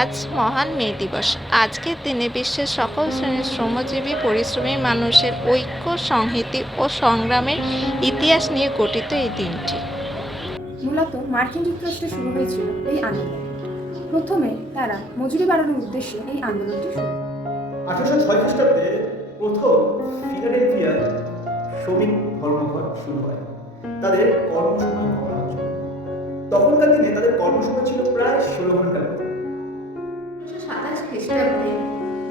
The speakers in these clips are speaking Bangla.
আজ মহান মে দিবস। আজকের দিনে বিশ্বের সকল শ্রেণীর শ্রমজীবী পরিশ্রমী মানুষের ঐক্য, সংহতি ও সংগ্রামের ইতিহাস নিয়ে গঠিত এই দিনটি। মূলত মার্কিন যুক্তরাষ্ট্রে শুরু হয়েছিল এই আন্দোলন। প্রথমে তারা মজুরি বাড়ানোর উদ্দেশ্যে এই আন্দোলনটি শুরু করে। 1806 খ্রিস্টাব্দে প্রথম ফিলাডেলফিয়া শ্রমিক ধর্মঘট শুরু হয় তাদের কর্মসময় কমানোর জন্য। তখনকার দিনে তাদের কর্মসময় ছিল প্রায় 16 ঘন্টার মতো। 1927 খ্রিস্টাব্দে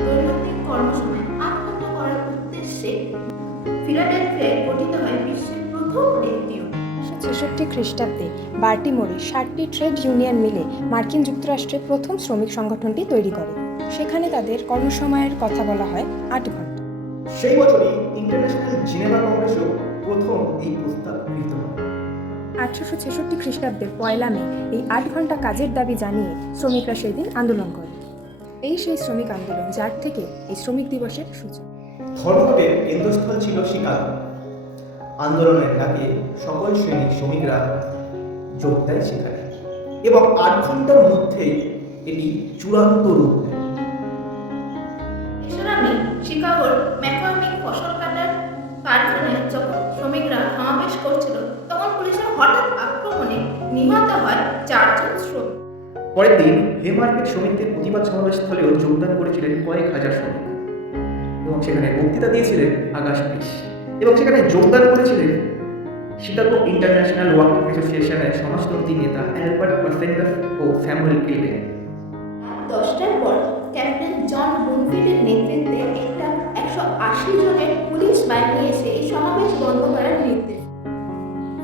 দৈনন্দিন কর্মসময় 8 ঘন্টা করার উদ্দেশ্যে ফিলাডেলফিয়ায় গঠিত হয় বিশ্বের প্রথম এনজিও। 1966 খ্রিস্টাব্দে বাল্টিমোরে 60টি ট্রেড ইউনিয়ন মিলে মার্কিন যুক্তরাষ্ট্রে প্রথম শ্রমিক সংগঠনটি তৈরি করে। সেখানে তাদের কর্মসময়ের কথা বলা হয় 8 ঘন্টা। সেই বছরই ইন্টারন্যাশনাল জেনেভা কংগ্রেসেও প্রথম এই প্রস্তাব গৃহীত হয়। 1866 খ্রিস্টাব্দের 1 মে এই 8 ঘন্টা কাজের দাবি জানিয়ে শ্রমিকরা সেই দিন আন্দোলন করে। এই সেই শ্রমিক আন্দোলন যার থেকে এই শ্রমিক দিবসের সূচনা। ধর্মঘটের কেন্দ্রস্থল ছিল শিকাগো। আন্দোলনের ডাকে সকল শ্রেণীর শ্রমিকরা যোগ দেয় সেখানে এবং 8 ঘন্টার মধ্যে এটি চূড়ান্ত রূপ নেয়। 3রা মে শিকাগোর ম্যাককর্মিক ফসল কাটার কারখানায় যখন শ্রমিকরা সমাবেশ করছিল তখন পুলিশের হঠাৎ আক্রমণে নিহত হয় 4 জন শ্রমিক। পরের দিন হেমার্কেট শ্রমিকদের প্রতিবাদ সমাবেশ স্থলেও যোগদান করেছিলেন কয়েক হাজার শ্রমিক এবং সেখানে বক্তৃতা দিয়েছিলেন আগাশ পিস এবং সেখানে যোগদান করেছিলেন শিকাগো ইন্টারন্যাশনাল ওয়ার্কিং অ্যাসোসিয়েশনের সমাজতন্ত্রী নেতা অ্যালবার্ট পাসেন্ডার ও স্যামুয়েল কিলডেন। 10টার পর ক্যাপ্টেন জন বুনফিল্ডের নেতৃত্বে একটা 180 জনের পুলিশ বাহিনী এসে এই সমাবেশ বন্ধ করার নির্দেশ।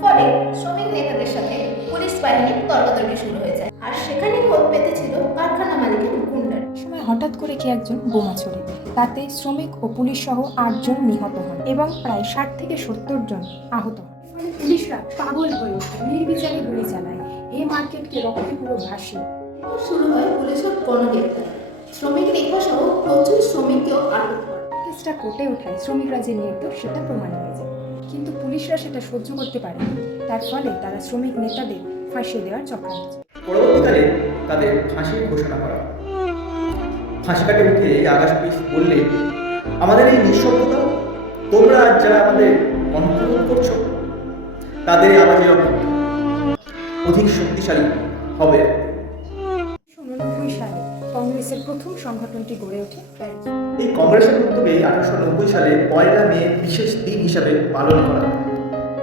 ফলে শ্রমিক নেতাদের সাথে পুলিশ বাহিনীর তর্কাতর্কি শুরু হয়ে যায় আর সেখানে খোঁজ পেতেছিল কারখানা মালিকের গুন্ডার। সময় হঠাৎ করে কি একজন বোমা ছড়িয়ে দেয়। তাতে শ্রমিক ও পুলিশ সহ 8 জন নিহত হন এবং প্রায় 60 থেকে 70 জন আহত হন। ফলে পুলিশরা পাগল হয়ে ওঠে, নির্বিচারে গুলি চালায়। এই মার্কেটকে রক্তে পুরো ভাসিয়ে শুরু হয় পুলিশের গণগ্রেপ্তার। শ্রমিক রেখা সহ প্রচুর শ্রমিককেও আটক করে। কেসটা কোর্টে ওঠায় শ্রমিকরা যে নির্দোষ সেটা প্রমাণ হয়ে যায়। কিন্তু পুলিশরা সেটা সহ্য করতে পারেনি। তার ফলে তারা শ্রমিক নেতাদের ফাঁসিয়ে দেওয়ার চক্রান্ত চালায়। পরবর্তীকালে তাদের ফাঁসির ঘোষণা করা হয়। ফাঁসি কাটে উঠে আগাশ পিস বললে, আমাদের এই নিঃশব্দতা তোমরা যারা আমাদের কণ্ঠরোধ করছো তাদের আওয়াজের অধিক শক্তিশালী হবে। 1989 সালে কংগ্রেসের প্রথম সংগঠনটি গড়ে ওঠে প্যারিস। এই কংগ্রেসের উদ্যোগে 1890 সালে 1 মে বিশেষ দিন হিসাবে পালন করা হয়।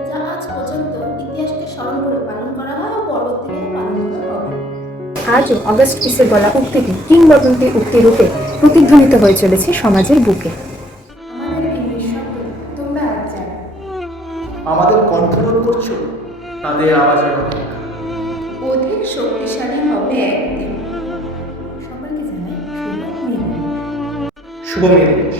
যা আজ পর্যন্ত ইতিহাসকে স্মরণ করে পালন করা হয় ও পরবর্তীতে পালন করা হবে। আজও অগাস্ট পিসের বলা উক্তিটি কিংবদন্তি উক্তি রূপে প্রতিধ্বনিত হয়ে চলেছে সমাজের বুকে। আমাদের এই নিঃশব্দ তোমরা আজ যারা আমাদের কণ্ঠরোধ করছো তাদের আওয়াজের অপেক্ষা অধিক শক্তিশালী হবে একদিন। সকলকে জানাই শুভ মে দিবস।